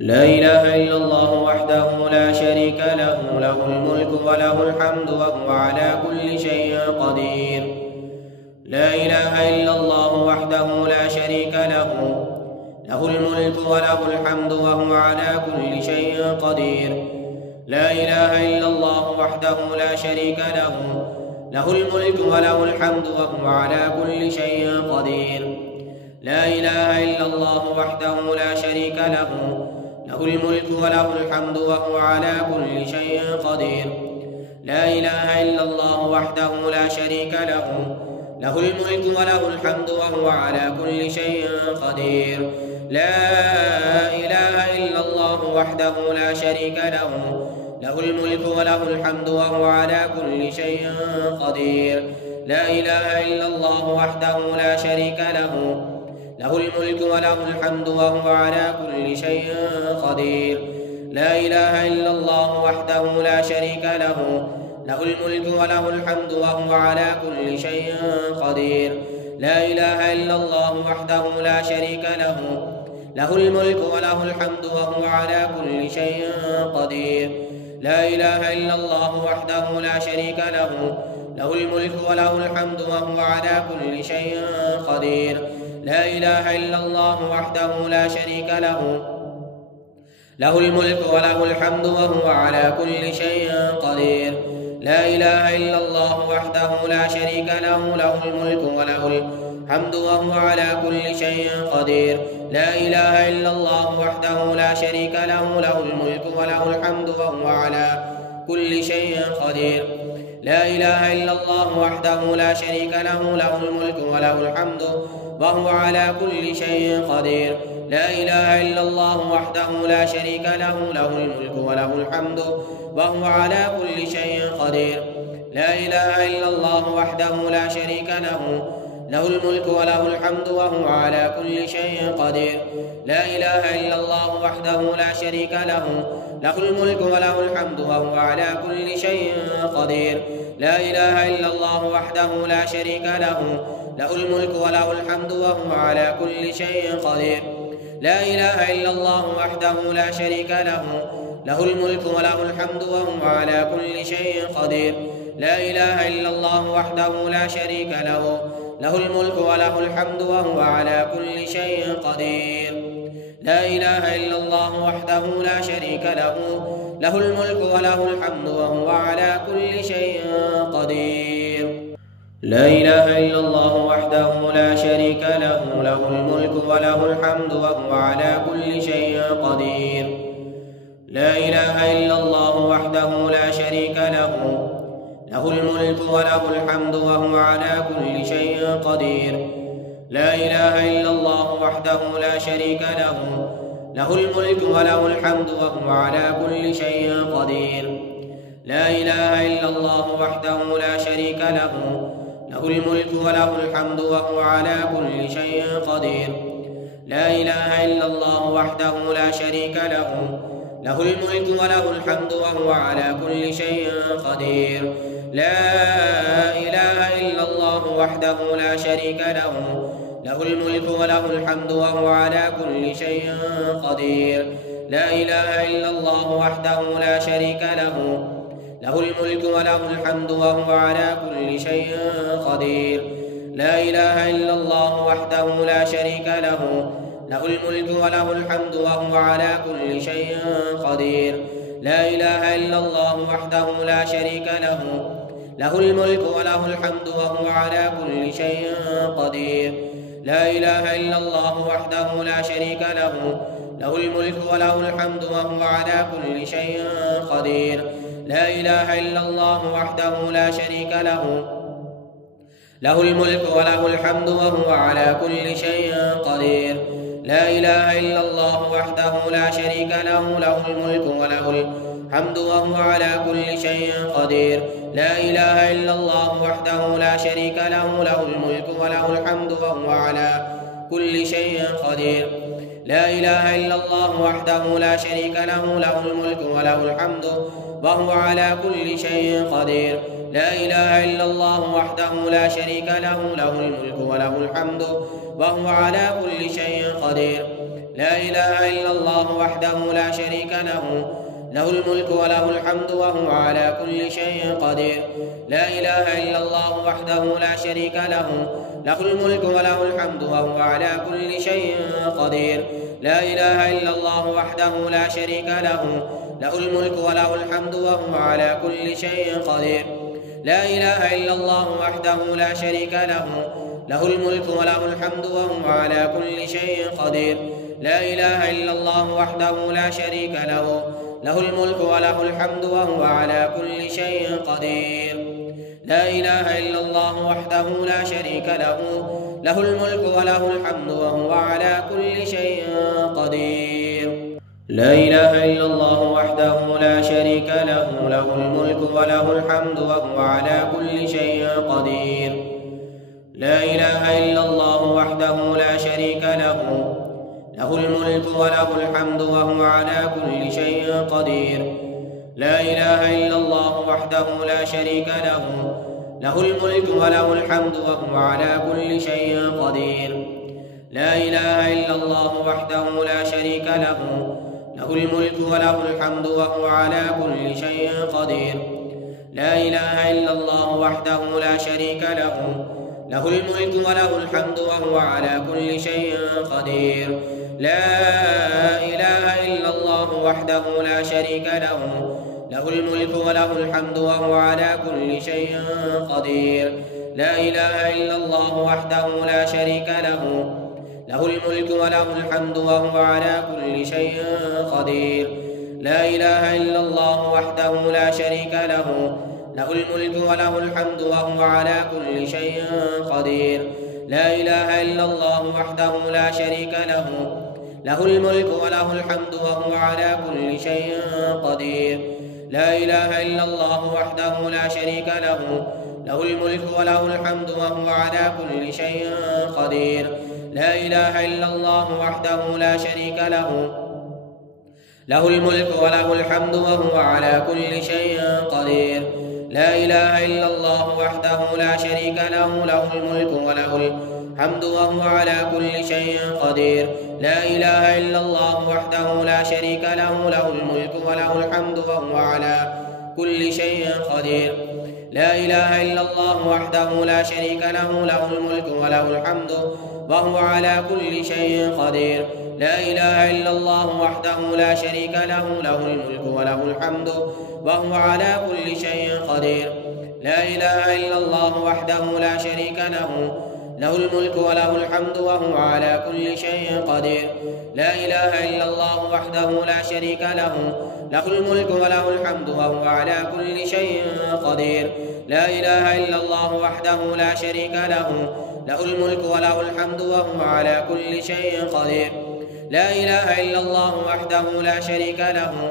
لا إله إلا الله وحده لا شريك له، له الملك وله الحمد وهو على كل شيء قدير. لا إله إلا الله وحده لا شريك له، له الملك وله الحمد وهو على كل شيء قدير. لا إله إلا الله وحده لا شريك له، له الملك وله الحمد وهو على كل شيء قدير. لا إله إلا الله وحده لا شريك له، له الملك وله الحمد وهو على كل شيء قدير. لا إله إلا الله وحده لا شريك له، له الملك وله الحمد وهو على كل شيء قدير. لا إله إلا الله وحده لا شريك له، له الملك وله الحمد وهو على كل شيء قدير. لا إله إلا الله وحده لا شريك له، له الملك وله الحمد وهو على كل شيء قدير. لا إله إلا الله وحده لا شريك له، له الملك وله الحمد وهو على كل شيء قدير. لا إله إلا الله وحده لا شريك له، له الملك وله الحمد وهو على كل شيء قدير. لا إله إلا الله وحده لا شريك له، له الملك وله الحمد وهو على كل شيء قدير. لا إله إلا الله وحده لا شريك له، له الملك وله الحمد وهو على كل شيء قدير. لا إله إلا الله وحده لا شريك له، له الملك وله الحمد وهو على كل شيء قدير. لا إله إلا الله وحده لا شريك له، له الملك وله الحمد وهو على كل شيء قدير. لا إله إلا الله وحده لا شريك له، له الملك وله الحمد وهو على كل شيء قدير. لا إله إلا الله وحده لا شريك له، له الملك وله الحمد وهو على كل شيء قدير. لا إله إلا الله وحده لا شريك له، له الملك وله الحمد وهو على كل شيء قدير. لا إله إلا الله وحده لا شريك له، له الملك وله الحمد وهو على كل شيء قدير. لا إله إلا الله وحده لا شريك له، له الملك وله الحمد وهو على كل شيء قدير. لا إله إلا الله وحده لا شريك له، له الملك وله الحمد وهو على كل شيء قدير. لا إله إلا الله وحده لا شريك له، له الملك وله الحمد وهو على كل شيء قدير. لا إله إلا الله وحده لا شريك له، له الملك وله الحمد وهو على كل شيء قدير. لا إله إلا الله وحده لا شريك له، له الملك وله الحمد وهو على كل شيء قدير. لا إله إلا الله وحده لا شريك له، له الملك وله الحمد وهو على كل شيء قدير. لا إله إلا الله وحده لا شريك له، له الملك وله الحمد وهو على كل شيء قدير. لا إله إلا الله وحده لا شريك له، له الملك وله الحمد وهو على كل شيء قدير. لا إله إلا الله وحده لا شريك له، له الملك وله الحمد وهو على كل شيء قدير. لا إله إلا الله وحده لا شريك له، له الملك وله الحمد وهو على كل شيء قدير. لا إله إلا الله وحده لا شريك له، له الملك وله الحمد وهو على كل شيء قدير. لا إله إلا الله وحده لا شريك له، له الملك وله الحمد وهو على كل شيء قدير. لا إله إلا الله وحده لا شريك له، له الملك وله الحمد وهو على كل شيء قدير. لا إله إلا الله وحده لا شريك له، له الملك وله الحمد وهو على كل شيء قدير. لا إله إلا الله وحده لا شريك له، له الملك وله الحمد وهو على كل شيء قدير. لا إله إلا الله وحده لا شريك له، له الملك وله الحمد وهو على كل شيء قدير. لا إله إلا الله وحده لا شريك له، له الملك وله الحمد وهو على كل شيء قدير. لا إله إلا الله وحده لا شريك له، له الملك وله الحمد وهو على كل شيء قدير. لا إله إلا الله وحده لا شريك له، له الملك وله الحمد وهو على كل شيء قدير. لا إله إلا الله وحده لا شريك له له الملك وله الحمد وهو على كل شيء قدير لا إله إلا الله وحده لا شريك له له الملك وله الحمد وهو على كل شيء قدير لا إله إلا الله وحده لا شريك له له الملك وله الحمد وهو على كل شيء قدير لا إله إلا الله وحده لا شريك له له الملك وله الحمد وهو على كل شيء قدير لا إله إلا الله وحده لا شريك له له الملك وله الحمد وهو على كل شيء قدير لا إله إلا الله وحده لا شريك له له الملك وله الحمد وهو على كل شيء قدير لا إله إلا الله وحده لا شريك له له الملك وله الحمد وهو على كل شيء قدير لا إله إلا الله وحده لا شريك له له الملك وله الحمد وهو على كل شيء قدير لا إله إلا الله وحده لا شريك له له الملك وله الحمد وهو على كل شيء قدير لا إله إلا الله وحده لا شريك له له الملك وله الحمد وهو على كل شيء قدير لا إله إلا الله وحده لا شريك له له الملك وله الحمد وهو على كل شيء قدير لا إله إلا الله وحده لا شريك له له الملك وله الحمد وهو على كل شيء قدير لا إله إلا الله وحده لا شريك له له الملك وله الحمد وهو على كل شيء قدير لا إله إلا الله وحده لا شريك له له الملك وله الحمد وهو على كل شيء قدير لا إله إلا الله وحده لا شريك له له الملك وله الحمد وهو على كل شيء قدير لا إله إلا الله وحده لا شريك له له الملك وله الحمد وهو على كل شيء قدير لا إله إلا الله وحده لا شريك له له الملك وله الحمد وهو على كل شيء قدير لا إله إلا الله وحده لا شريك له له الملك وله الحمد وهو على كل شيء قدير لا إله إلا الله وحده لا شريك له له الملك وله الحمد وهو على كل شيء قدير لا إله إلا الله وحده لا شريك له له الملك وله الحمد وهو على كل شيء قدير لا إله إلا الله وحده لا شريك له له الملك وله الحمد وهو على كل شيء قدير لا إله إلا الله وحده لا شريك له له الملك وله الحمد وهو على كل شيء قدير لا إله إلا الله وحده لا شريك له له الملك وله الحمد وهو على كل شيء قدير لا إله إلا الله وحده لا شريك له له الملك وله الحمد وهو على كل شيء قدير لا إله إلا الله وحده لا شريك له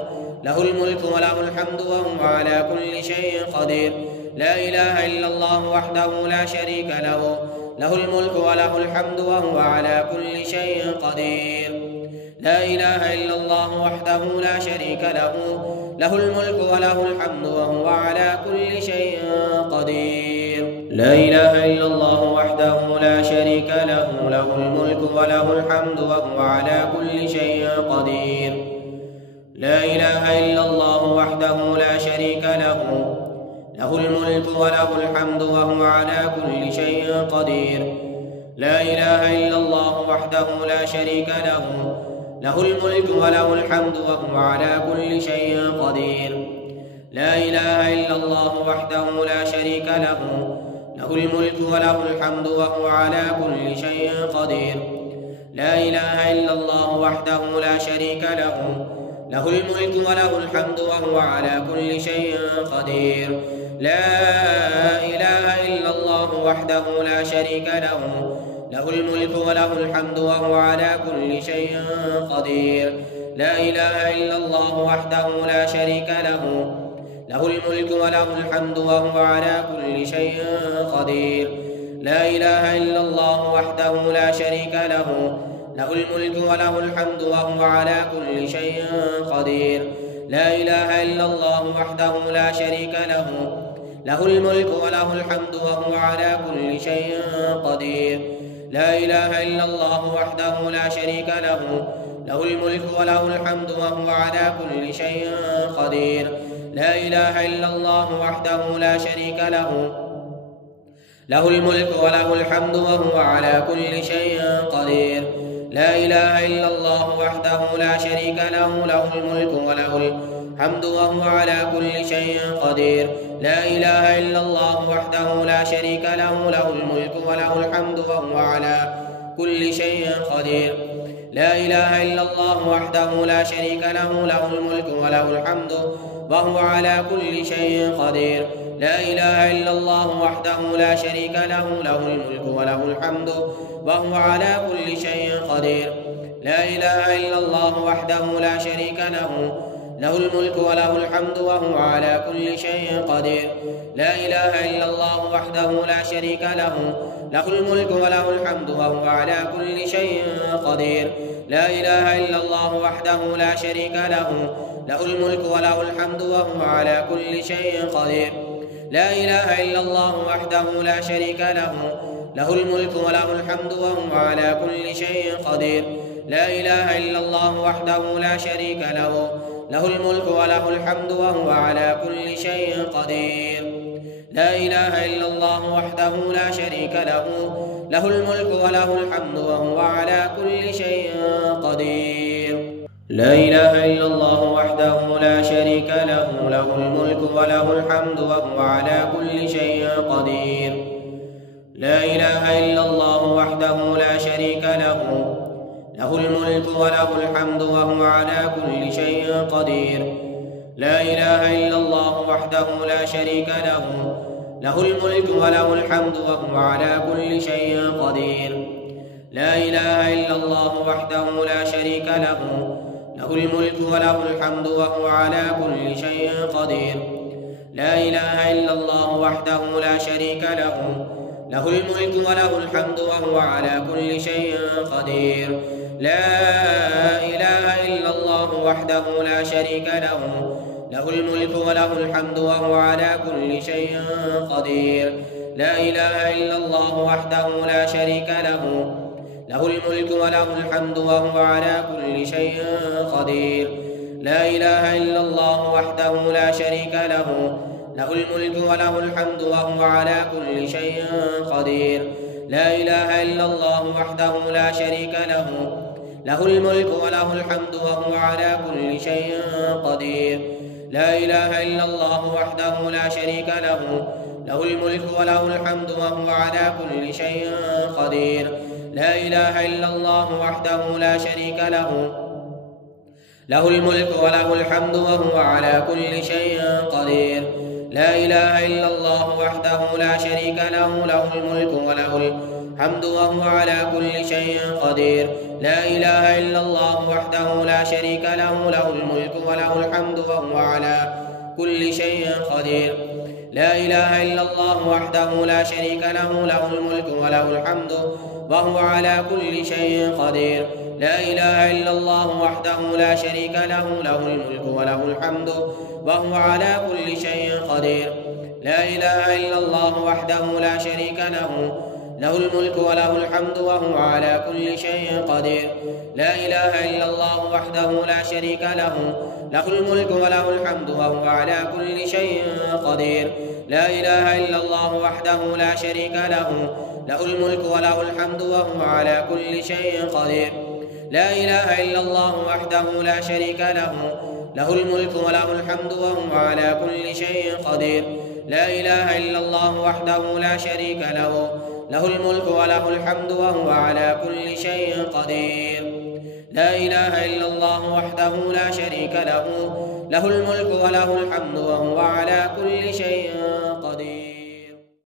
له الملك وله الحمد وهو على كل شيء قدير لا إله إلا الله وحده لا شريك له له الملك وله الحمد وهو على كل شيء قدير لا إله إلا الله وحده لا شريك له له الملك وله الحمد وهو على كل شيء قدير لا إله إلا الله وحده لا شريك له له الملك وله الحمد وهو على كل شيء قدير لا إله إلا الله وحده لا شريك له له الملك وله الحمد وهو على كل شيء قدير لا إله إلا الله وحده لا شريك له له الملك وله الحمد وهو على كل شيء قدير لا إله إلا الله وحده لا شريك له له الملك وله الحمد وهو على كل شيء قدير لا إله إلا الله وحده لا شريك له له الملك وله الحمد وهو على كل شيء قدير لا إله إلا الله وحده لا شريك له له الملك وله الحمد وهو على كل شيء قدير لا إله إلا الله وحده لا شريك له له الملك وله الحمد وهو على كل شيء قدير لا إله إلا الله وحده لا شريك له له الملك وله الحمد وهو على كل شيء قدير لا إله إلا الله وحده لا شريك له له الملك وله الحمد وهو على كل شيء قدير لا إله إلا الله وحده لا شريك له له الملك وله الحمد وهو على كل شيء قدير. لا إله إلا الله وحده لا شريك له، له الملك وله الحمد وهو على كل شيء قدير. لا إله إلا الله وحده لا شريك له، له الملك وله الحمد وهو على كل شيء قدير. لا إله إلا الله وحده لا شريك له، له الملك وله الحمد وهو على كل شيء قدير. لا إله إلا الله وحده لا شريك له، له الملك وله الحمد وهو على كل شيء قدير. لا إله إلا الله وحده لا شريك له، له الملك وله الحمد وهو على كل شيء قدير. لا إله إلا الله وحده لا شريك له، له الملك وله الحمد وهو على كل شيء قدير. لا إله إلا الله وحده لا شريك له، له الملك وله الحمد وهو على كل شيء قدير. لا إله إلا الله وحده لا شريك له، له الملك وله الحمد وهو على كل شيء قدير. لا إله إلا الله وحده لا شريك له، له الملك وله الحمد وهو على كل شيء قدير. لا إله إلا الله وحده لا شريك له، له الملك وله الحمد وهو على كل شيء قدير. لا إله إلا الله وحده لا شريك له، له الملك وله الحمد وهو على كل شيء قدير. لا إله إلا الله وحده لا شريك له، له الملك وله الحمد وهو على كل شيء قدير. لا إله إلا الله وحده لا شريك له، له الملك وله الحمد وهو على كل شيء قدير. لا إله إلا الله وحده لا شريك له، له الملك وله الحمد وهو على كل شيء قدير. لا إله إلا الله وحده لا شريك له، له الملك وله الحمد وهو على كل شيء قدير. لا إله إلا الله وحده لا شريك له، له الملك وله الحمد وهو على كل شيء قدير. لا إله إلا الله وحده لا شريك له، له الملك وله الحمد وهو على كل شيء قدير. لا إله إلا الله وحده لا شريك له، له الملك وله الحمد وهو على كل شيء قدير. لا إله إلا الله وحده لا شريك له، له الملك وله الحمد وهو على كل شيء قدير. لا إله إلا الله وحده لا شريك له، له الملك وله الحمد وهو على كل شيء قدير. لا إله إلا الله وحده لا شريك له، له الملك وله الحمد وهو على كل شيء قدير. لا إله إلا الله وحده لا شريك له، له الملك وله الحمد وهو على كل شيء قدير. لا إله إلا الله وحده لا شريك له، له الملك وله الحمد وهو على كل شيء قدير. لا إله إلا الله وحده لا شريك له، له الملك وله الحمد وهو على كل شيء قدير. لا إله إلا الله وحده لا شريك له، له الملك وله الحمد وهو على كل شيء قدير. لا إله إلا الله وحده لا شريك له، له الملك وله الحمد وهو على كل شيء قدير. لا إله إلا الله وحده لا شريك له، له الملك وله الحمد وهو على كل شيء قدير. لا إله إلا الله وحده لا شريك له، له الملك وله الحمد وهو على كل شيء قدير. لا إله إلا الله وحده لا شريك له، له الملك وله الحمد وهو على كل شيء قدير. لا إله إلا الله وحده لا شريك له، له الملك وله الحمد وهو على كل شيء قدير. لا إله إلا الله وحده لا شريك له، له الملك وله الحمد وهو على كل شيء قدير. لا إله إلا الله وحده لا شريك له، له الملك وله الحمد وهو على كل شيء قدير.